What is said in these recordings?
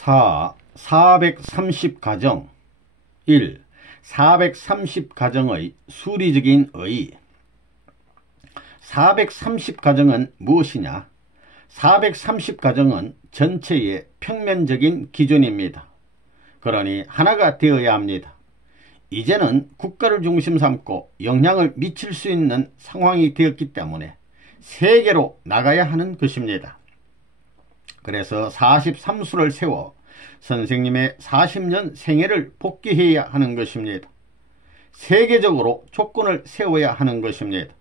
430가정 1. 430가정의 수리적인 의. 430가정은 무엇이냐? 430가정은 전체의 평면적인 기준입니다. 그러니 하나가 되어야 합니다. 이제는 국가를 중심 삼고 영향을 미칠 수 있는 상황이 되었기 때문에 세계로 나가야 하는 것입니다. 그래서 43수를 세워 선생님의 40년 생애를 복귀해야 하는 것입니다. 세계적으로 조건을 세워야 하는 것입니다.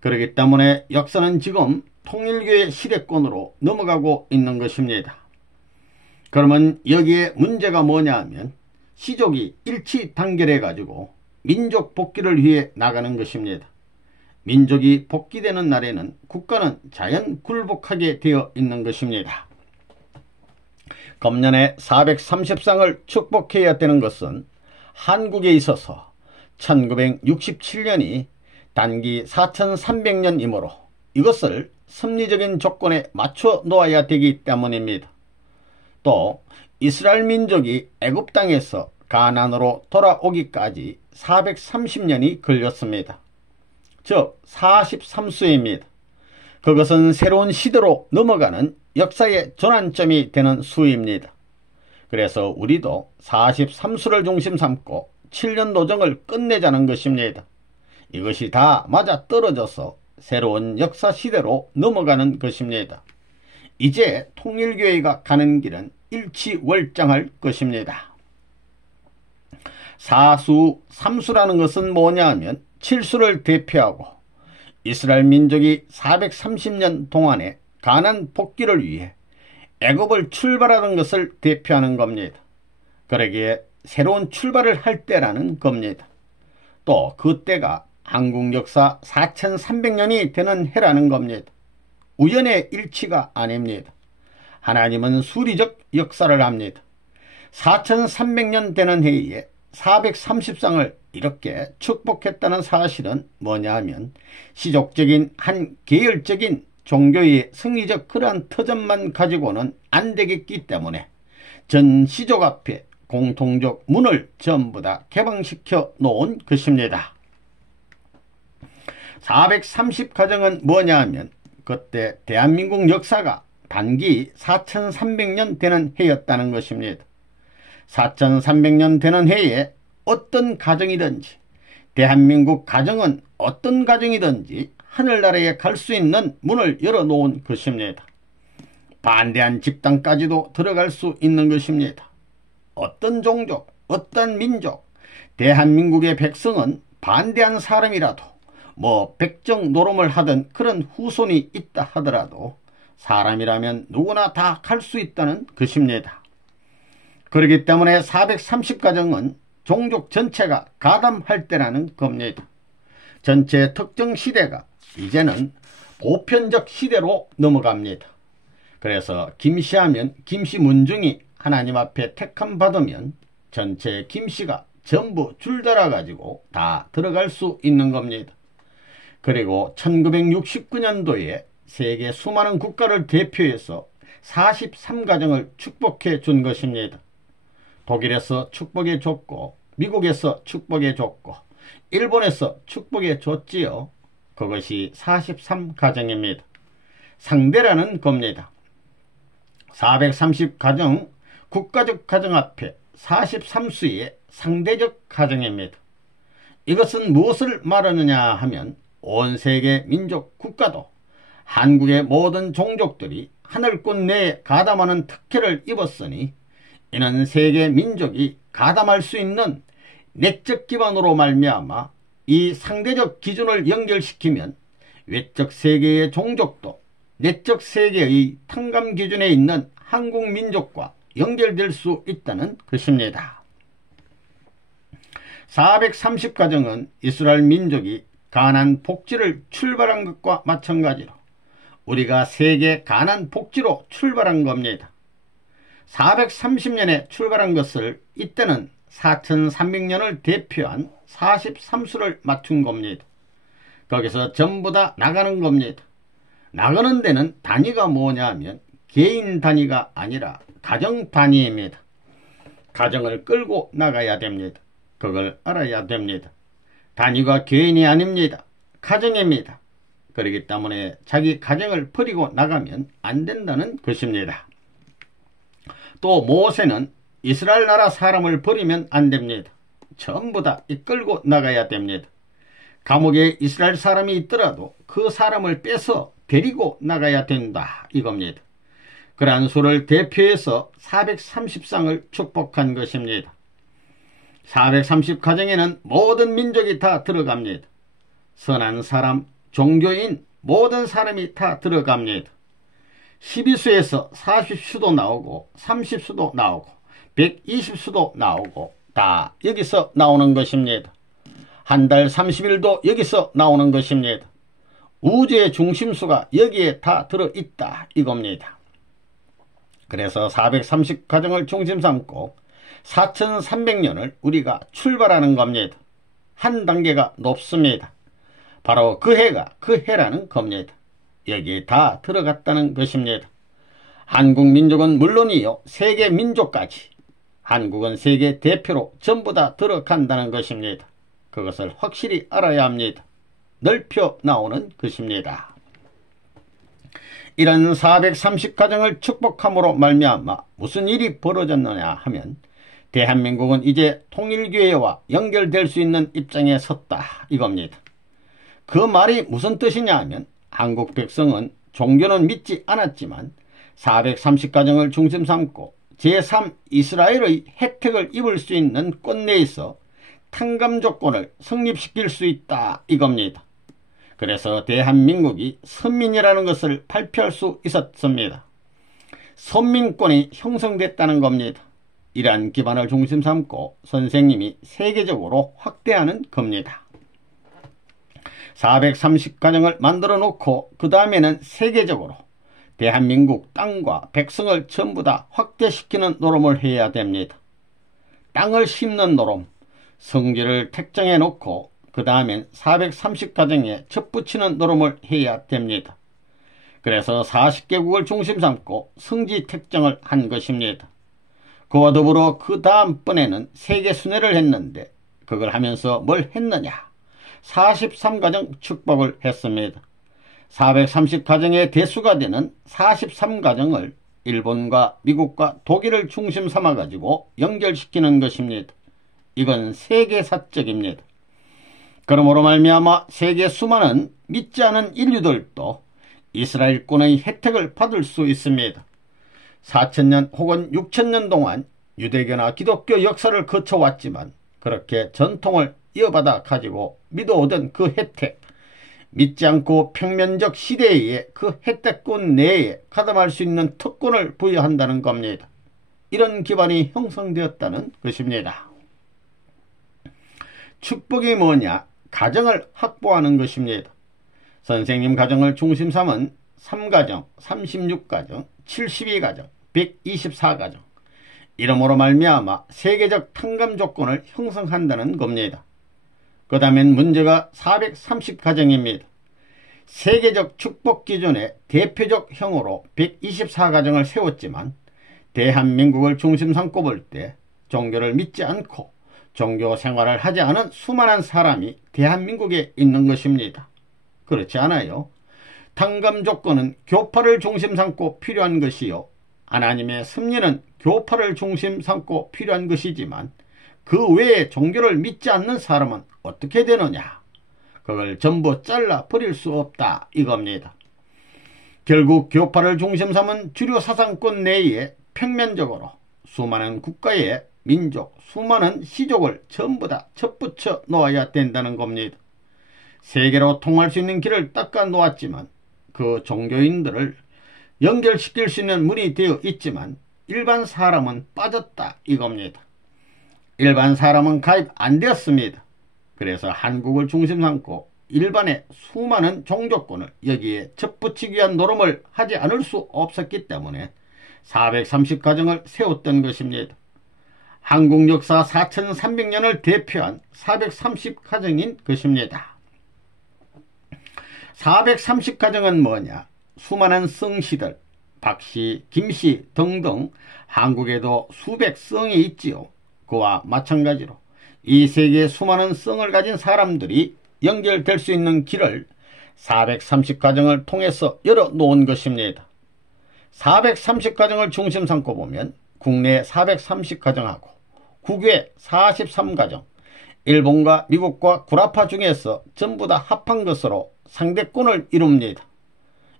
그렇기 때문에 역사는 지금 통일교의 시대권으로 넘어가고 있는 것입니다. 그러면 여기에 문제가 뭐냐 하면 시족이 일치 단결해 가지고 민족 복귀를 위해 나가는 것입니다. 민족이 복귀되는 날에는 국가는 자연 굴복하게 되어 있는 것입니다. 금년에 430상을 축복해야 되는 것은 한국에 있어서 1967년이 단기 4300년이므로 이것을 섭리적인 조건에 맞춰 놓아야 되기 때문입니다. 또 이스라엘 민족이 애굽 땅에서 가나안으로 돌아오기까지 430년이 걸렸습니다. 즉 43수입니다. 그것은 새로운 시대로 넘어가는 역사의 전환점이 되는 수입니다. 그래서 우리도 43수를 중심 삼고 7년 노정을 끝내자는 것입니다. 이것이 다 맞아떨어져서 새로운 역사 시대로 넘어가는 것입니다. 이제 통일교회가 가는 길은 일치월장할 것입니다. 사수, 삼수라는 것은 뭐냐 하면 7수를 대표하고 이스라엘 민족이 430년 동안에 가나안 복귀를 위해 애굽을 출발하는 것을 대표하는 겁니다. 그러기에 새로운 출발을 할 때라는 겁니다. 또 그때가 한국 역사 4300년이 되는 해라는 겁니다. 우연의 일치가 아닙니다. 하나님은 수리적 역사를 합니다. 4300년 되는 해에 430상을 이렇게 축복했다는 사실은 뭐냐 하면 시족적인 한 계열적인 종교의 승리적 그러한 터전만 가지고는 안 되겠기 때문에 전 시족 앞에 공통적 문을 전부 다 개방시켜 놓은 것입니다. 430가정은 뭐냐 하면 그때 대한민국 역사가 단기 4300년 되는 해였다는 것입니다. 4300년 되는 해에 어떤 가정이든지 대한민국 가정은 어떤 가정이든지 하늘나라에 갈 수 있는 문을 열어놓은 것입니다. 반대한 집단까지도 들어갈 수 있는 것입니다. 어떤 종족, 어떤 민족, 대한민국의 백성은 반대한 사람이라도 백정 노름을 하던 그런 후손이 있다 하더라도 사람이라면 누구나 다 갈 수 있다는 것입니다. 그렇기 때문에 430가정은 종족 전체가 가담할 때라는 겁니다. 전체 특정 시대가 이제는 보편적 시대로 넘어갑니다. 그래서 김씨하면 김씨문중이 하나님 앞에 택함 받으면 전체 김씨가 전부 줄달아 가지고 다 들어갈 수 있는 겁니다. 그리고 1969년도에 세계 수많은 국가를 대표해서 43가정을 축복해 준 것입니다. 독일에서 축복해 줬고 미국에서 축복해 줬고 일본에서 축복해 줬지요. 그것이 43가정입니다. 상대라는 겁니다. 430가정 국가적 가정 앞에 43수의 상대적 가정입니다. 이것은 무엇을 말하느냐 하면 온 세계 민족 국가도 한국의 모든 종족들이 하늘꽃 내에 가담하는 특혜를 입었으니 이는 세계 민족이 가담할 수 있는 내적 기반으로 말미암아 이 상대적 기준을 연결시키면 외적 세계의 종족도 내적 세계의 탕감 기준에 있는 한국 민족과 연결될 수 있다는 것입니다. 430가정은 이스라엘 민족이 가나안 복지를 출발한 것과 마찬가지로 우리가 세계 가나안 복지로 출발한 겁니다. 430년에 출발한 것을 이때는 4300년을 대표한 43수를 맞춘 겁니다. 거기서 전부 다 나가는 겁니다. 나가는 데는 단위가 뭐냐 하면 개인 단위가 아니라 가정 단위입니다. 가정을 끌고 나가야 됩니다. 그걸 알아야 됩니다. 단위가 개인이 아닙니다. 가정입니다. 그렇기 때문에 자기 가정을 버리고 나가면 안 된다는 것입니다. 또 모세는 이스라엘 나라 사람을 버리면 안 됩니다. 전부 다 이끌고 나가야 됩니다. 감옥에 이스라엘 사람이 있더라도 그 사람을 빼서 데리고 나가야 된다 이겁니다. 그러한 수를 대표해서 430상을 축복한 것입니다. 430가정에는 모든 민족이 다 들어갑니다. 선한 사람, 종교인 모든 사람이 다 들어갑니다. 12수에서 40수도 나오고 30수도 나오고 120수도 나오고 다 여기서 나오는 것입니다. 한 달 30일도 여기서 나오는 것입니다. 우주의 중심수가 여기에 다 들어있다 이겁니다. 그래서 430가정을 중심 삼고 4300년을 우리가 출발하는 겁니다. 한 단계가 높습니다. 바로 그 해가 그 해라는 겁니다. 여기에 다 들어갔다는 것입니다. 한국 민족은 물론이요 세계 민족까지 한국은 세계 대표로 전부 다 들어간다는 것입니다. 그것을 확실히 알아야 합니다. 넓혀 나오는 것입니다. 이런 430가정을 축복함으로 말미암아 무슨 일이 벌어졌느냐 하면 대한민국은 이제 통일교회와 연결될 수 있는 입장에 섰다 이겁니다. 그 말이 무슨 뜻이냐 하면 한국 백성은 종교는 믿지 않았지만 430가정을 중심 삼고 제3 이스라엘의 혜택을 입을 수 있는 꽃내에서 탕감 조건을 성립시킬 수 있다 이겁니다. 그래서 대한민국이 선민이라는 것을 발표할 수 있었습니다. 선민권이 형성됐다는 겁니다. 이러한 기반을 중심 삼고 선생님이 세계적으로 확대하는 겁니다. 430가정을 만들어 놓고 그 다음에는 세계적으로 대한민국 땅과 백성을 전부 다 확대시키는 노름을 해야 됩니다. 땅을 심는 노름, 성지를 택정해 놓고 그 다음엔 430가정에 접붙이는 노름을 해야 됩니다. 그래서 40개국을 중심 삼고 성지 택정을 한 것입니다. 그와 더불어 그 다음번에는 세계순회를 했는데 그걸 하면서 뭘 했느냐? 43가정 축복을 했습니다. 430가정의 대수가 되는 43가정을 일본과 미국과 독일을 중심 삼아가지고 연결시키는 것입니다. 이건 세계사적입니다. 그러므로 말미암아 세계 수많은 믿지 않은 인류들도 이스라엘권의 혜택을 받을 수 있습니다. 4000년 혹은 6000년 동안 유대교나 기독교 역사를 거쳐왔지만 그렇게 전통을 이어받아 가지고 믿어오던 그 혜택, 믿지 않고 평면적 시대에 그 혜택권 내에 가담할 수 있는 특권을 부여한다는 겁니다. 이런 기반이 형성되었다는 것입니다. 축복이 뭐냐? 가정을 확보하는 것입니다. 선생님 가정을 중심 삼은 3가정, 36가정, 72가정, 124가정 이러므로 말미암아 세계적 탕감 조건을 형성한다는 겁니다. 그 다음엔 문제가 430가정입니다. 세계적 축복 기준의 대표적 형으로 124가정을 세웠지만 대한민국을 중심 삼고 볼 때 종교를 믿지 않고 종교 생활을 하지 않은 수많은 사람이 대한민국에 있는 것입니다. 그렇지 않아요? 탕감 조건은 교파를 중심 삼고 필요한 것이요. 하나님의 섭리는 교파를 중심 삼고 필요한 것이지만 그 외에 종교를 믿지 않는 사람은 어떻게 되느냐? 그걸 전부 잘라 버릴 수 없다 이겁니다. 결국 교파를 중심 삼은 주류 사상권 내에 평면적으로 수많은 국가의 민족, 수많은 시족을 전부 다 접붙여 놓아야 된다는 겁니다. 세계로 통할 수 있는 길을 닦아 놓았지만 그 종교인들을 연결시킬 수 있는 문이 되어 있지만 일반 사람은 빠졌다 이겁니다. 일반 사람은 가입 안 되었습니다. 그래서 한국을 중심 삼고 일반의 수많은 종교권을 여기에 접붙이기 위한 노름을 하지 않을 수 없었기 때문에 430가정을 세웠던 것입니다. 한국 역사 4300년을 대표한 430가정인 것입니다. 430가정은 뭐냐? 수많은 성시들, 박씨, 김씨 등등 한국에도 수백 성이 있지요. 그와 마찬가지로 이 세계에 수많은 성을 가진 사람들이 연결될 수 있는 길을 430가정을 통해서 열어놓은 것입니다. 430가정을 중심 삼고 보면 국내 430가정하고 국외 43가정, 일본과 미국과 구라파 중에서 전부 다 합한 것으로 상대권을 이룹니다.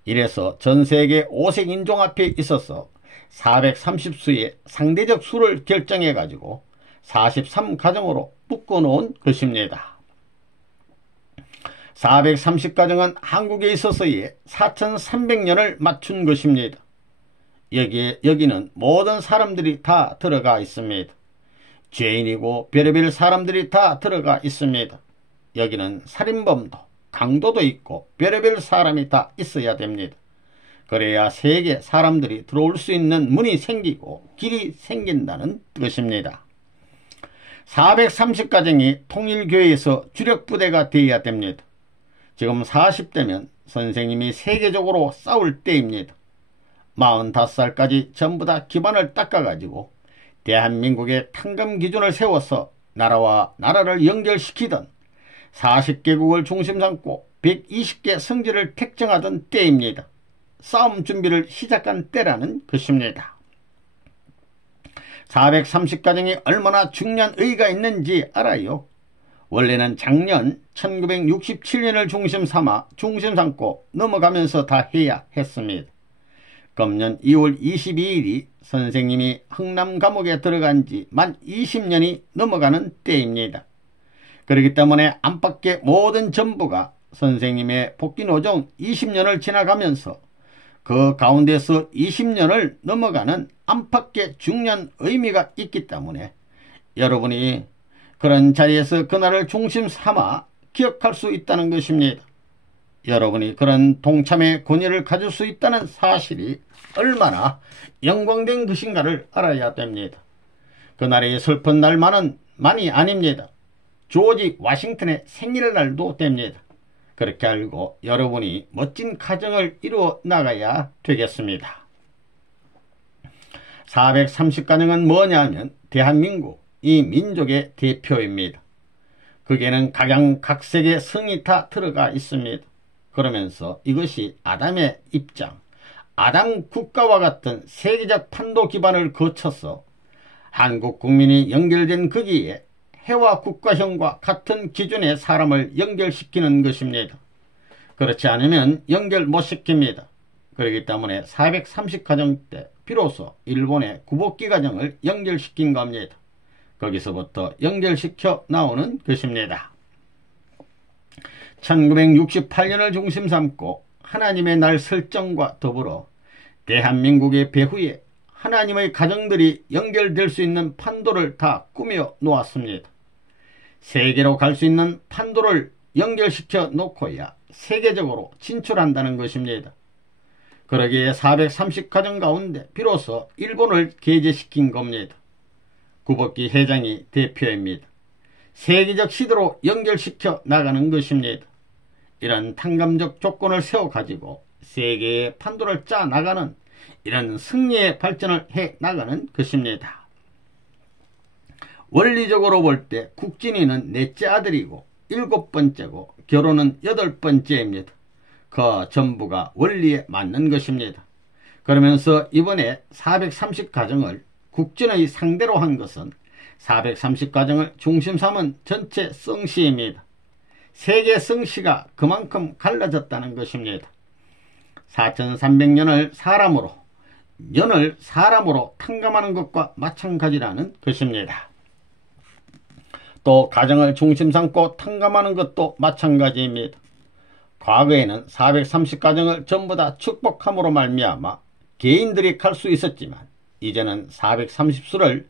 이래서 전세계 5색 인종 앞에 있어서 430수의 상대적 수를 결정해 가지고 43가정으로 묶어놓은 것입니다. 430가정은 한국에 있어서의 4300년을 맞춘 것입니다. 여기는 모든 사람들이 다 들어가 있습니다. 죄인이고 별의별 사람들이 다 들어가 있습니다. 여기는 살인범도 강도도 있고 별의별 사람이 다 있어야 됩니다. 그래야 세계 사람들이 들어올 수 있는 문이 생기고 길이 생긴다는 것입니다. 430가정이 통일교회에서 주력부대가 되어야 됩니다. 지금 40대면 선생님이 세계적으로 싸울 때입니다. 45살까지 전부 다 기반을 닦아가지고 대한민국의 탕감 기준을 세워서 나라와 나라를 연결시키던 40개국을 중심 삼고 120개 성지를 택정하던 때입니다. 싸움 준비를 시작한 때라는 것입니다. 430가정이 얼마나 중요한 의의가 있는지 알아요? 원래는 작년 1967년을 중심 삼고 넘어가면서 다 해야 했습니다. 금년 2월 22일이 선생님이 흥남 감옥에 들어간 지 만 20년이 넘어가는 때입니다. 그렇기 때문에 안팎의 모든 전부가 선생님의 복귀노정 20년을 지나가면서 그 가운데서 20년을 넘어가는 안팎의 중요한 의미가 있기 때문에 여러분이 그런 자리에서 그날을 중심 삼아 기억할 수 있다는 것입니다. 여러분이 그런 동참의 권위를 가질 수 있다는 사실이 얼마나 영광된 것인가를 알아야 됩니다. 그날의 슬픈 날만이 아닙니다. 조지 워싱턴의 생일날도 됩니다. 그렇게 알고 여러분이 멋진 가정을 이루어 나가야 되겠습니다. 430가정은 뭐냐면 대한민국, 이 민족의 대표입니다. 거기에는 각양각색의 성이 다 들어가 있습니다. 그러면서 이것이 아담의 입장, 아담 국가와 같은 세계적 판도 기반을 거쳐서 한국 국민이 연결된 거기에 해와 국가형과 같은 기준의 사람을 연결시키는 것입니다. 그렇지 않으면 연결 못 시킵니다. 그렇기 때문에 430가정 때 비로소 일본의 구복기 가정을 연결시킨 겁니다. 거기서부터 연결시켜 나오는 것입니다. 1968년을 중심 삼고 하나님의 날 설정과 더불어 대한민국의 배후에 하나님의 가정들이 연결될 수 있는 판도를 다 꾸며 놓았습니다. 세계로 갈 수 있는 판도를 연결시켜 놓고야 세계적으로 진출한다는 것입니다. 그러기에 430가정 가운데 비로소 일본을 게재시킨 겁니다. 구복기 회장이 대표입니다. 세계적 시대로 연결시켜 나가는 것입니다. 이런 탕감적 조건을 세워가지고 세계의 판도를 짜 나가는 이런 승리의 발전을 해 나가는 것입니다. 원리적으로 볼 때 국진이는 넷째 아들이고 7번째고 결혼은 8번째입니다. 그 전부가 원리에 맞는 것입니다. 그러면서 이번에 430가정을 국진의 상대로 한 것은 430가정을 중심 삼은 전체 성씨입니다. 세계 성씨가 그만큼 갈라졌다는 것입니다. 4300년을 년을 사람으로 탕감하는 것과 마찬가지라는 것입니다. 또 가정을 중심 삼고 탕감하는 것도 마찬가지입니다. 과거에는 430가정을 전부 다 축복함으로 말미암아 개인들이 갈 수 있었지만 이제는 430수를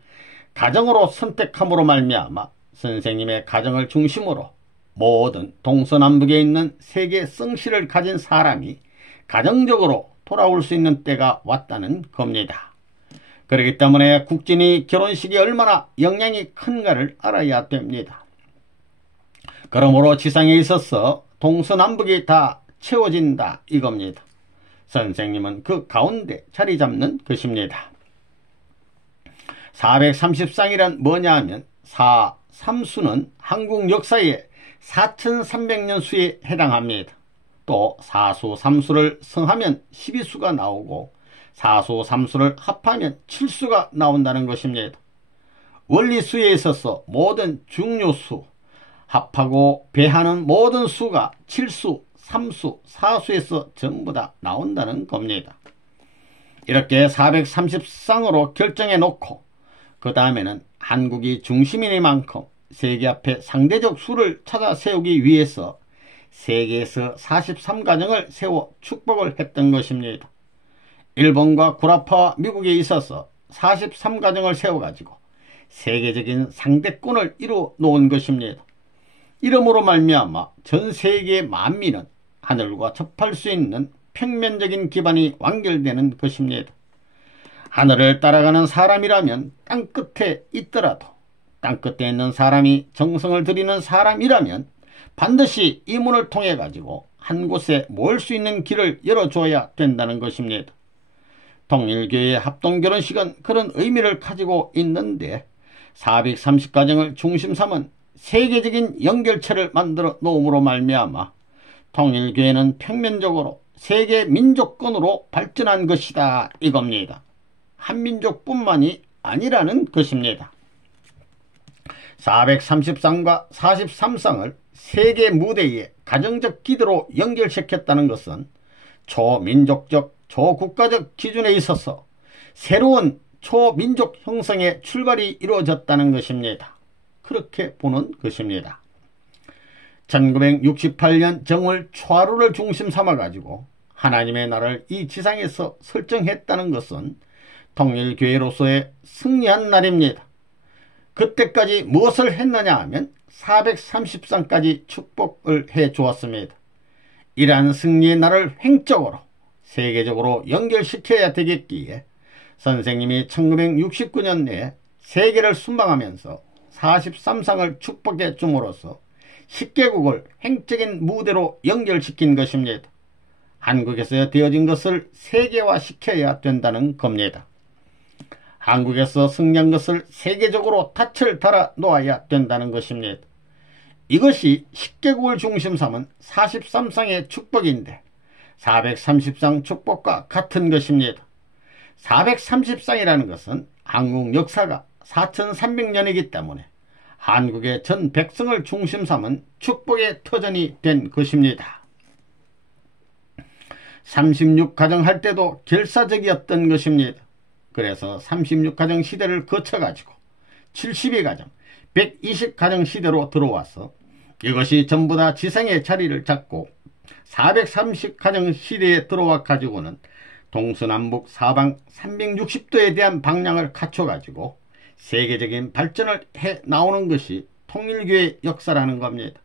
가정으로 선택함으로 말미암아 선생님의 가정을 중심으로 모든 동서남북에 있는 세계 성씨를 가진 사람이 가정적으로 돌아올 수 있는 때가 왔다는 겁니다. 그렇기 때문에 국진이 결혼식이 얼마나 영향이 큰가를 알아야 됩니다. 그러므로 지상에 있어서 동서남북이 다 채워진다 이겁니다. 선생님은 그 가운데 자리 잡는 것입니다. 430상이란 뭐냐 하면 삼수는 한국 역사의 4300년 수에 해당합니다. 또 사수 삼수를 성하면 12수가 나오고 사수 삼수를 합하면 7수가 나온다는 것입니다. 원리수에 있어서 모든 중요수, 합하고 배하는 모든 수가 7수, 3수, 4수에서 전부 다 나온다는 겁니다. 이렇게 430상으로 결정해 놓고 그 다음에는 한국이 중심이니만큼 세계 앞에 상대적 수를 찾아 세우기 위해서 세계에서 43가정을 세워 축복을 했던 것입니다. 일본과 구라파와 미국에 있어서 43가정을 세워가지고 세계적인 상대권을 이루어 놓은 것입니다. 이러므로 말미암아 전 세계 만민은 하늘과 접할 수 있는 평면적인 기반이 완결되는 것입니다. 하늘을 따라가는 사람이라면 땅끝에 있더라도 땅끝에 있는 사람이 정성을 들이는 사람이라면 반드시 이 문을 통해 가지고 한 곳에 모일 수 있는 길을 열어줘야 된다는 것입니다. 통일교회의 합동결혼식은 그런 의미를 가지고 있는데 430가정을 중심 삼은 세계적인 연결체를 만들어 놓음으로 말미암아 통일교회는 평면적으로 세계 민족권으로 발전한 것이다 이겁니다. 한민족뿐만이 아니라는 것입니다. 430상과 43상을 세계 무대에 가정적 기대로 연결시켰다는 것은 초민족적, 초국가적 기준에 있어서 새로운 초민족 형성의 출발이 이루어졌다는 것입니다. 그렇게 보는 것입니다. 1968년 정월 초하루를 중심 삼아가지고 하나님의 나라를 이 지상에서 설정했다는 것은 통일교회로서의 승리한 날입니다. 그때까지 무엇을 했느냐 하면 430상까지 축복을 해 주었습니다. 이러한 승리의 날을 횡적으로 세계적으로 연결시켜야 되겠기에 선생님이 1969년에 세계를 순방하면서 43상을 축복해 줌으로써 10개국을 횡적인 무대로 연결시킨 것입니다. 한국에서 되어진 것을 세계화시켜야 된다는 겁니다. 한국에서 승리한 것을 세계적으로 닻을 달아 놓아야 된다는 것입니다. 이것이 10개국을 중심 삼은 43상의 축복인데 430상 축복과 같은 것입니다. 430상이라는 것은 한국 역사가 4300년이기 때문에 한국의 전 백성을 중심 삼은 축복의 터전이 된 것입니다. 36가정 할 때도 결사적이었던 것입니다. 그래서 36가정 시대를 거쳐가지고 72가정, 120가정 시대로 들어와서 이것이 전부 다 지상의 자리를 잡고 430가정 시대에 들어와 가지고는 동서남북 사방 360도에 대한 방향을 갖춰가지고 세계적인 발전을 해 나오는 것이 통일교의 역사라는 겁니다.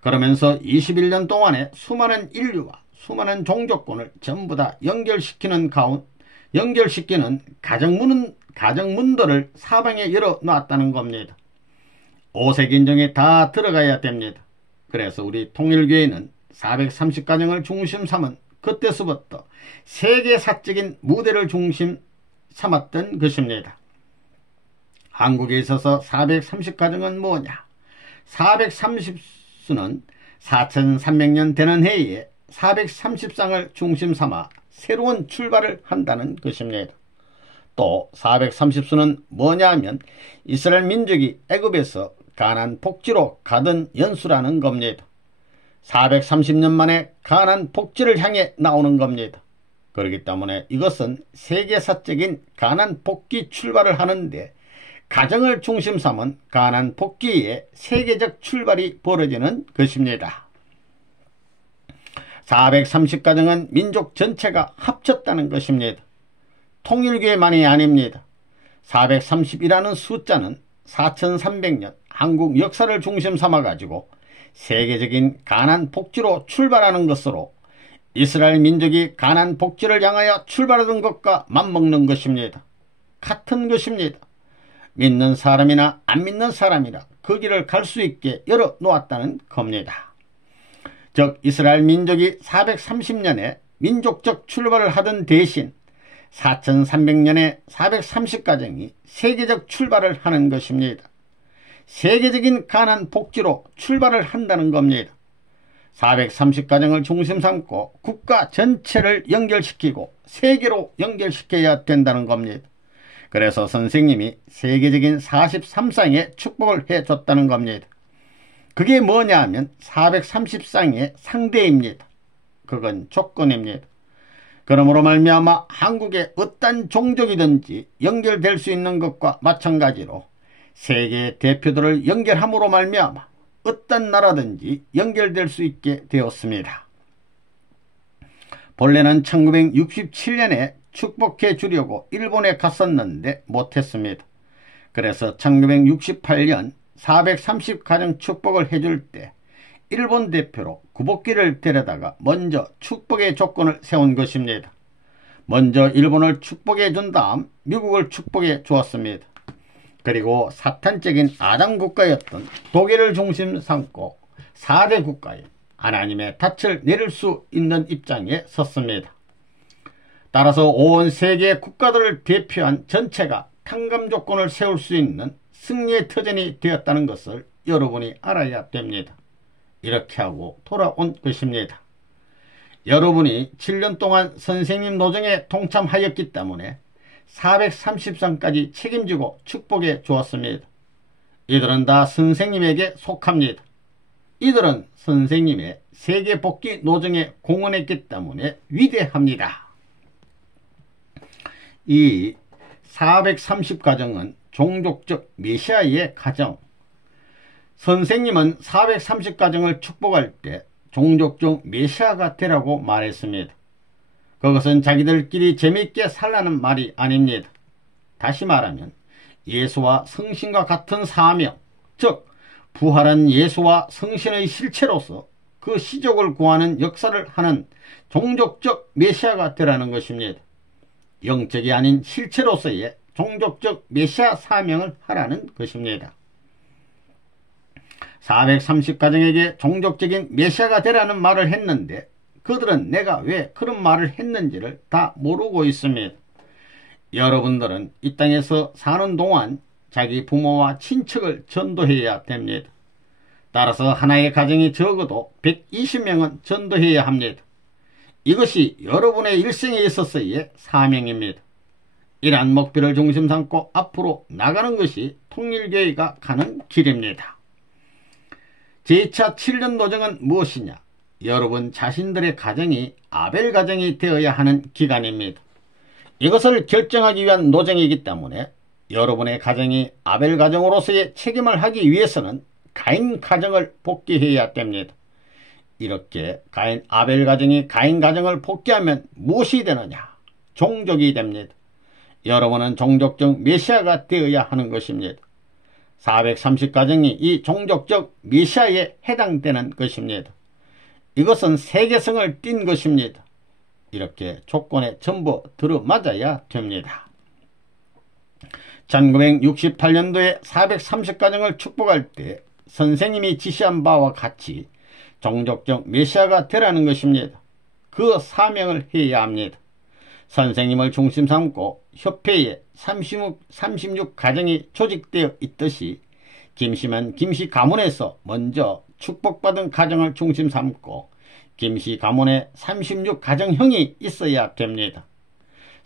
그러면서 21년 동안에 수많은 인류와 수많은 종족권을 전부 다 연결시키는 가정문들을 사방에 열어놨다는 겁니다. 오색인종에 다 들어가야 됩니다. 그래서 우리 통일교회는 430가정을 중심 삼은 그때서부터 세계사적인 무대를 중심 삼았던 것입니다. 한국에 있어서 430가정은 뭐냐? 430수는 4300년 되는 해에 430상을 중심 삼아 새로운 출발을 한다는 것입니다. 또 430수는 뭐냐 하면 이스라엘 민족이 애굽에서 가나안 복지로 가던 연수라는 겁니다. 430년 만에 가나안 복지를 향해 나오는 겁니다. 그렇기 때문에 이것은 세계사적인 가나안 복귀 출발을 하는데 가정을 중심 삼은 가나안 복귀의 세계적 출발이 벌어지는 것입니다. 430가정은 민족 전체가 합쳤다는 것입니다. 통일교회만이 아닙니다. 430이라는 숫자는 4300년 한국 역사를 중심 삼아가지고 세계적인 가나안 복지로 출발하는 것으로 이스라엘 민족이 가나안 복지를 향하여 출발하던 것과 맞먹는 것입니다. 같은 것입니다. 믿는 사람이나 안 믿는 사람이나 그 길을 갈 수 있게 열어놓았다는 겁니다. 즉 이스라엘 민족이 430년에 민족적 출발을 하던 대신 4300년에 430가정이 세계적 출발을 하는 것입니다. 세계적인 가난 복지로 출발을 한다는 겁니다. 430가정을 중심 삼고 국가 전체를 연결시키고 세계로 연결시켜야 된다는 겁니다. 그래서 선생님이 세계적인 43쌍의 축복을 해줬다는 겁니다. 그게 뭐냐 하면 430쌍의 상대입니다. 그건 조건입니다. 그러므로 말미암아 한국의 어떤 종족이든지 연결될 수 있는 것과 마찬가지로 세계 대표들을 연결함으로 말미암아 어떤 나라든지 연결될 수 있게 되었습니다. 본래는 1967년에 축복해 주려고 일본에 갔었는데 못했습니다. 그래서 1968년 430가정 축복을 해줄 때 일본 대표로 구복기를 데려다가 먼저 축복의 조건을 세운 것입니다. 먼저 일본을 축복해 준 다음 미국을 축복해 주었습니다. 그리고 사탄적인 아담국가였던 독일을 중심 삼고 4대 국가에 하나님의 닻을 내릴 수 있는 입장에 섰습니다. 따라서 온 세계 국가들을 대표한 전체가 탕감 조건을 세울 수 있는 승리의 터전이 되었다는 것을 여러분이 알아야 됩니다. 이렇게 하고 돌아온 것입니다. 여러분이 7년 동안 선생님 노정에 동참하였기 때문에 430상까지 책임지고 축복해 주었습니다. 이들은 다 선생님에게 속합니다. 이들은 선생님의 세계복귀 노정에 공헌했기 때문에 위대합니다. 이 430가정은 종족적 메시아의 가정. 선생님은 430가정을 축복할 때 종족적 메시아가 되라고 말했습니다. 그것은 자기들끼리 재미있게 살라는 말이 아닙니다. 다시 말하면 예수와 성신과 같은 사명, 즉 부활한 예수와 성신의 실체로서 그 시족을 구하는 역사를 하는 종족적 메시아가 되라는 것입니다. 영적이 아닌 실체로서의 종족적 메시아 사명을 하라는 것입니다. 430가정에게 종족적인 메시아가 되라는 말을 했는데 그들은 내가 왜 그런 말을 했는지를 다 모르고 있습니다. 여러분들은 이 땅에서 사는 동안 자기 부모와 친척을 전도해야 됩니다. 따라서 하나의 가정이 적어도 120명은 전도해야 합니다. 이것이 여러분의 일생에 있어서의 사명입니다. 이러한 목표를 중심 삼고 앞으로 나가는 것이 통일교회가 가는 길입니다. 제2차 7년 노정은 무엇이냐? 여러분 자신들의 가정이 아벨 가정이 되어야 하는 기간입니다. 이것을 결정하기 위한 노정이기 때문에 여러분의 가정이 아벨 가정으로서의 책임을 하기 위해서는 가인 가정을 복귀해야 됩니다. 이렇게 아벨 가정이 가인 가정을 복귀하면 무엇이 되느냐? 종족이 됩니다. 여러분은 종족적 메시아가 되어야 하는 것입니다. 430가정이 이 종족적 메시아에 해당되는 것입니다. 이것은 세계성을 띈 것입니다. 이렇게 조건에 전부 들어맞아야 됩니다. 1968년도에 430가정을 축복할 때 선생님이 지시한 바와 같이 종족적 메시아가 되라는 것입니다. 그 사명을 해야 합니다. 선생님을 중심 삼고 협회에 36가정이 조직되어 있듯이 김씨만 김씨 가문에서 먼저 축복받은 가정을 중심 삼고 김씨 가문에 36가정형이 있어야 됩니다.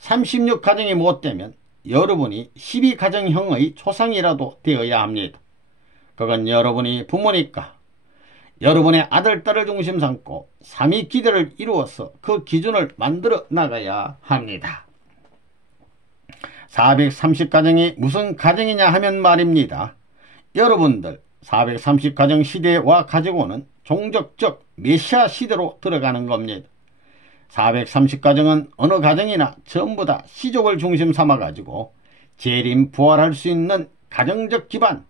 36가정이 못되면 여러분이 12가정형의 초상이라도 되어야 합니다. 그건 여러분이 부모니까 여러분의 아들, 딸을 중심 삼고 삼위기대를 이루어서 그 기준을 만들어 나가야 합니다. 430가정이 무슨 가정이냐 하면 말입니다. 여러분들 430가정 시대와 가지고는 종족적 메시아 시대로 들어가는 겁니다. 430가정은 어느 가정이나 전부 다 시족을 중심 삼아 가지고 재림 부활할 수 있는 가정적 기반,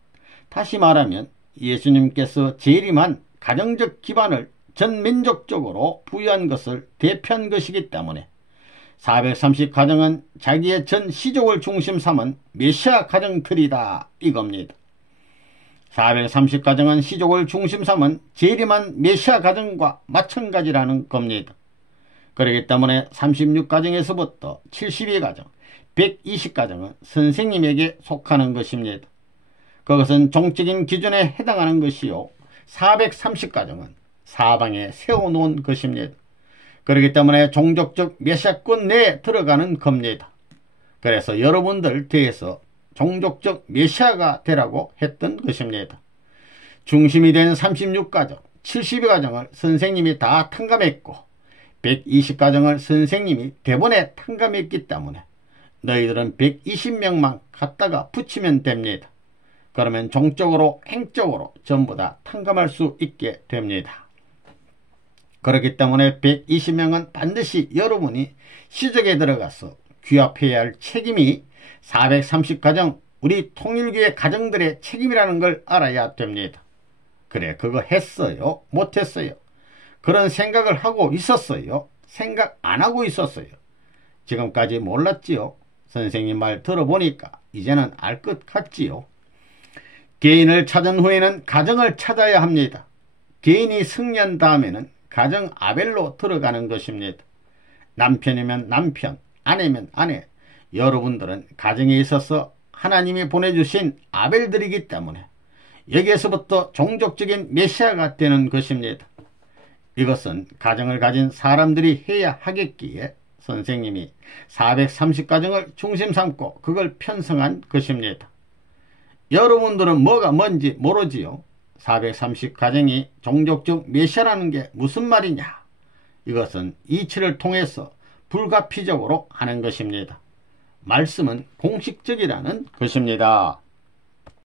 다시 말하면 예수님께서 재림한 가정적 기반을 전민족적으로 부여한 것을 대표한 것이기 때문에 430가정은 자기의 전 시족을 중심 삼은 메시아 가정들이다 이겁니다. 430가정은 시족을 중심 삼은 재림한 메시아 가정과 마찬가지라는 겁니다. 그렇기 때문에 36가정에서부터 72가정, 120가정은 선생님에게 속하는 것입니다. 그것은 종적인 기준에 해당하는 것이요, 430가정은 사방에 세워놓은 것입니다. 그렇기 때문에 종족적 메시아권 내에 들어가는 겁니다. 그래서 여러분들 대해서 종족적 메시아가 되라고 했던 것입니다. 중심이 된 36가정, 72가정을 선생님이 다 탕감했고 120가정을 선생님이 대본에 탕감했기 때문에 너희들은 120명만 갖다가 붙이면 됩니다. 그러면 종적으로 행적으로 전부 다 탕감할 수 있게 됩니다. 그렇기 때문에 120명은 반드시 여러분이 시적에 들어가서 귀합해야 할 책임이 430가정 우리 통일교회 가정들의 책임이라는 걸 알아야 됩니다. 그래, 그거 했어요? 못했어요? 그런 생각을 하고 있었어요? 생각 안 하고 있었어요? 지금까지 몰랐지요? 선생님 말 들어보니까 이제는 알 것 같지요? 개인을 찾은 후에는 가정을 찾아야 합니다. 개인이 승리한 다음에는 가정 아벨로 들어가는 것입니다. 남편이면 남편, 아내면 아내, 여러분들은 가정에 있어서 하나님이 보내주신 아벨들이기 때문에 여기에서부터 종족적인 메시아가 되는 것입니다. 이것은 가정을 가진 사람들이 해야 하겠기에 선생님이 430가정을 중심 삼고 그걸 편성한 것입니다. 여러분들은 뭐가 뭔지 모르지요? 430가정이 종족적 메시아라는 게 무슨 말이냐? 이것은 이치를 통해서 불가피적으로 하는 것입니다. 말씀은 공식적이라는 것입니다.